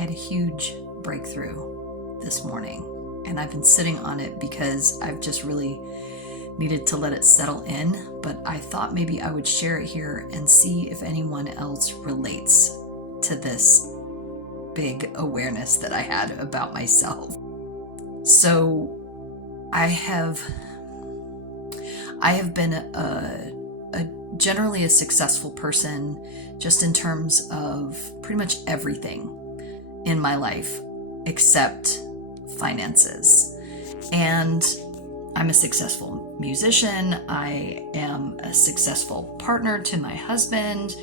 had a huge breakthrough this morning, and I've been sitting on it because I've just really needed to let it settle in, but I thought maybe I would share it here and see if anyone else relates to this big awareness that I had about myself. So I have been generally a successful person, just in terms of pretty much everything in my life except finances. And I'm a successful musician. I am a successful partner to my husband.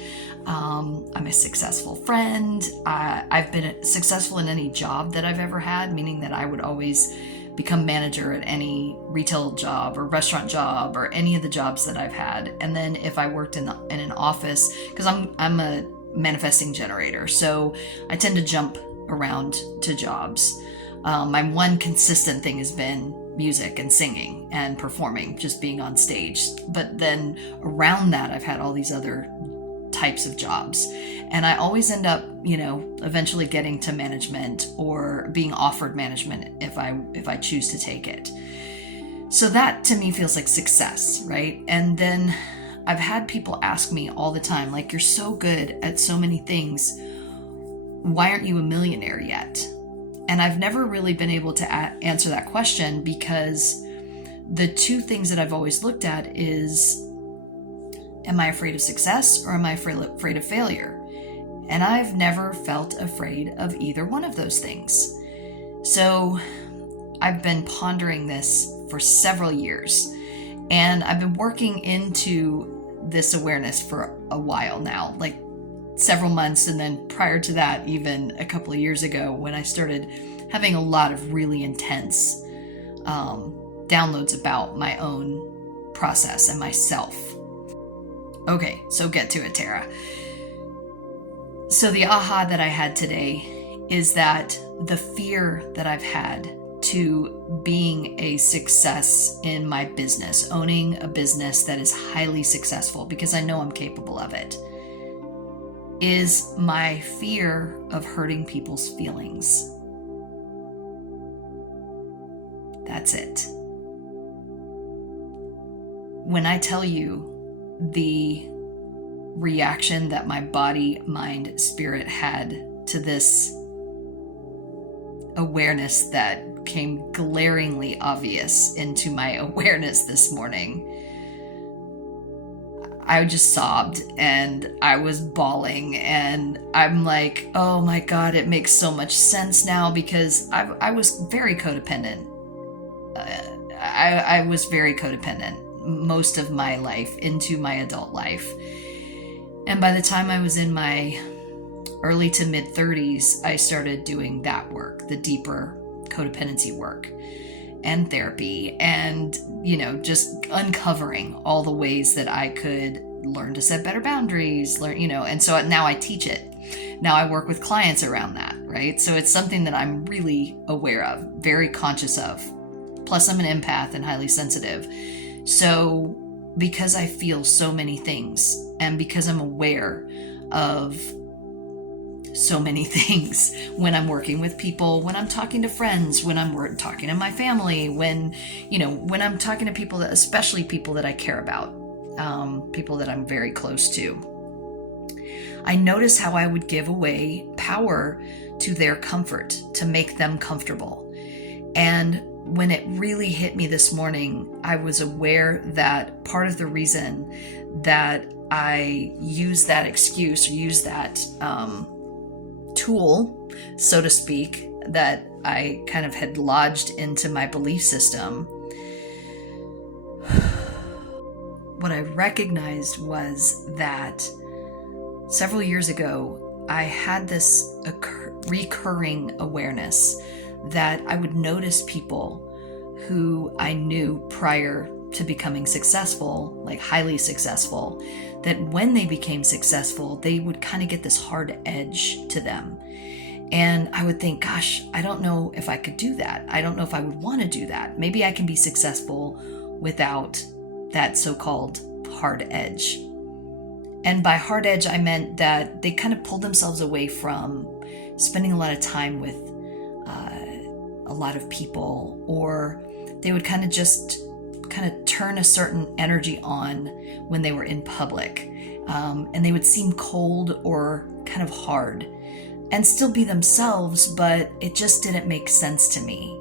I'm a successful friend. I've been successful in any job that I've ever had, meaning that I would always become manager at any retail job or restaurant job or any of the jobs that I've had. And then if I worked in an office, because I'm a manifesting generator, so I tend to jump around to jobs. My one consistent thing has been music and singing and performing, just being on stage. But then around that, I've had all these other types of jobs. And I always end up, eventually getting to management or being offered management if I choose to take it. So that to me feels like success, right? And then I've had people ask me all the time, like, you're so good at so many things, why aren't you a millionaire yet? And I've never really been able to answer that question, because the two things that I've always looked at is, am I afraid of success or am I afraid of failure? And I've never felt afraid of either one of those things. So I've been pondering this for several years, and I've been working into this awareness for a while now, like several months. And then prior to that, even a couple of years ago, when I started having a lot of really intense downloads about my own process and myself. Okay, so get to it, Tara. So the aha that I had today is that the fear that I've had to being a success in my business, owning a business that is highly successful, because I know I'm capable of it, is my fear of hurting people's feelings. That's it. When I tell you the reaction that my body, mind, spirit had to this awareness that came glaringly obvious into my awareness this morning, I just sobbed and I was bawling, and I'm like, oh my God, it makes so much sense now, because I was very codependent. I was very codependent most of my life into my adult life. And by the time I was in my early to mid 30s, I started doing that work, the deeper codependency work and therapy, and, just uncovering all the ways that I could learn to set better boundaries, and so now I teach it. Now I work with clients around that, right? So it's something that I'm really aware of, very conscious of. Plus I'm an empath and highly sensitive. So because I feel so many things, and because I'm aware of so many things when I'm working with people, when I'm talking to friends, when I'm talking to my family, when I'm talking to people, especially people that I care about, people that I'm very close to, I notice how I would give away power to their comfort to make them comfortable. And when it really hit me this morning, I was aware that part of the reason that I use that excuse, or use that tool, so to speak, that I kind of had lodged into my belief system, what I recognized was that several years ago, I had this recurring awareness that I would notice people who I knew prior to becoming successful, like highly successful, that when they became successful, they would kind of get this hard edge to them. And I would think, gosh, I don't know if I could do that. I don't know if I would want to do that. Maybe I can be successful without that so-called hard edge. And by hard edge, I meant that they kind of pulled themselves away from spending a lot of time with a lot of people, or they would kind of turn a certain energy on when they were in public. And they would seem cold or kind of hard and still be themselves, but it just didn't make sense to me.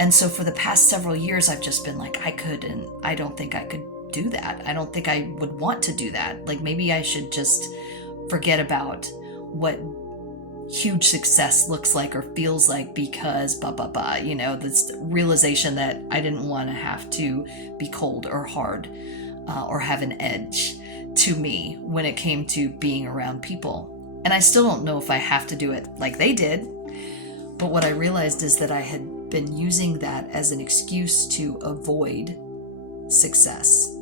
And so for the past several years, I've just been like, I don't think I could do that. I don't think I would want to do that. Like, maybe I should just forget about what huge success looks like or feels like, because this realization that I didn't want to have to be cold or hard or have an edge to me when it came to being around people. And I still don't know if I have to do it like they did, but what I realized is that I had been using that as an excuse to avoid success.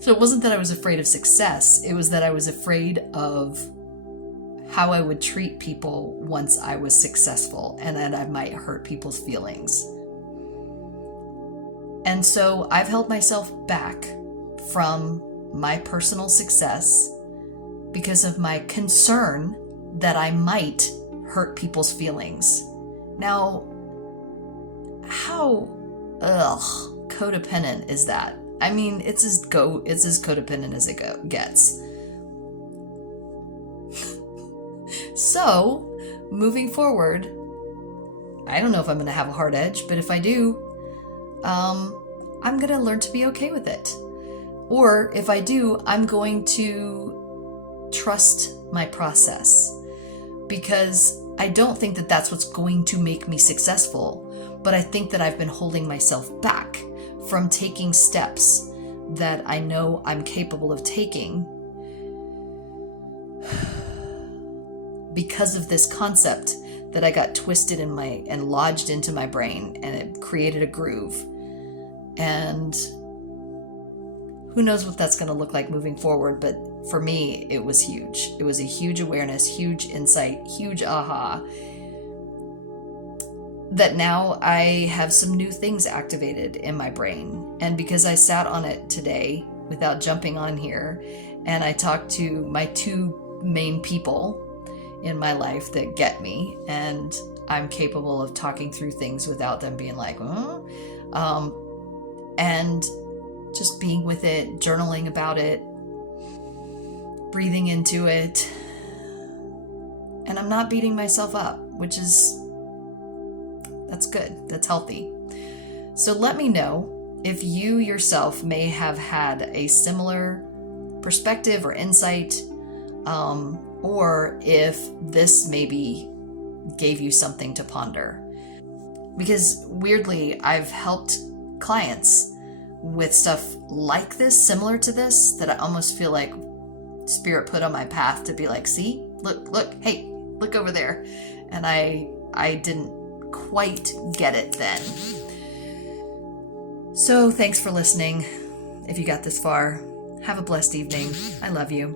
So it wasn't that I was afraid of success, it was that I was afraid of how I would treat people once I was successful, and that I might hurt people's feelings. And so I've held myself back from my personal success because of my concern that I might hurt people's feelings. Now, how codependent is that? I mean, it's as codependent as it gets. So, moving forward, I don't know if I'm going to have a hard edge, but if I do, I'm going to learn to be okay with it. Or if I do, I'm going to trust my process, because I don't think that that's what's going to make me successful, but I think that I've been holding myself back from taking steps that I know I'm capable of taking because of this concept that I got twisted and lodged into my brain, and it created a groove. And who knows what that's going to look like moving forward, but for me, it was huge. It was a huge awareness, huge insight, huge aha, that now I have some new things activated in my brain. And because I sat on it today without jumping on here, and I talked to my two main people in my life that get me, and I'm capable of talking through things without them being like, and just being with it, journaling about it, breathing into it. And I'm not beating myself up, that's good. That's healthy. So let me know if you yourself may have had a similar perspective or insight, or if this maybe gave you something to ponder. Because weirdly, I've helped clients with stuff like this, similar to this, that I almost feel like Spirit put on my path to be like, see, look, hey, look over there. And I didn't quite get it then. So thanks for listening. If you got this far, have a blessed evening. I love you.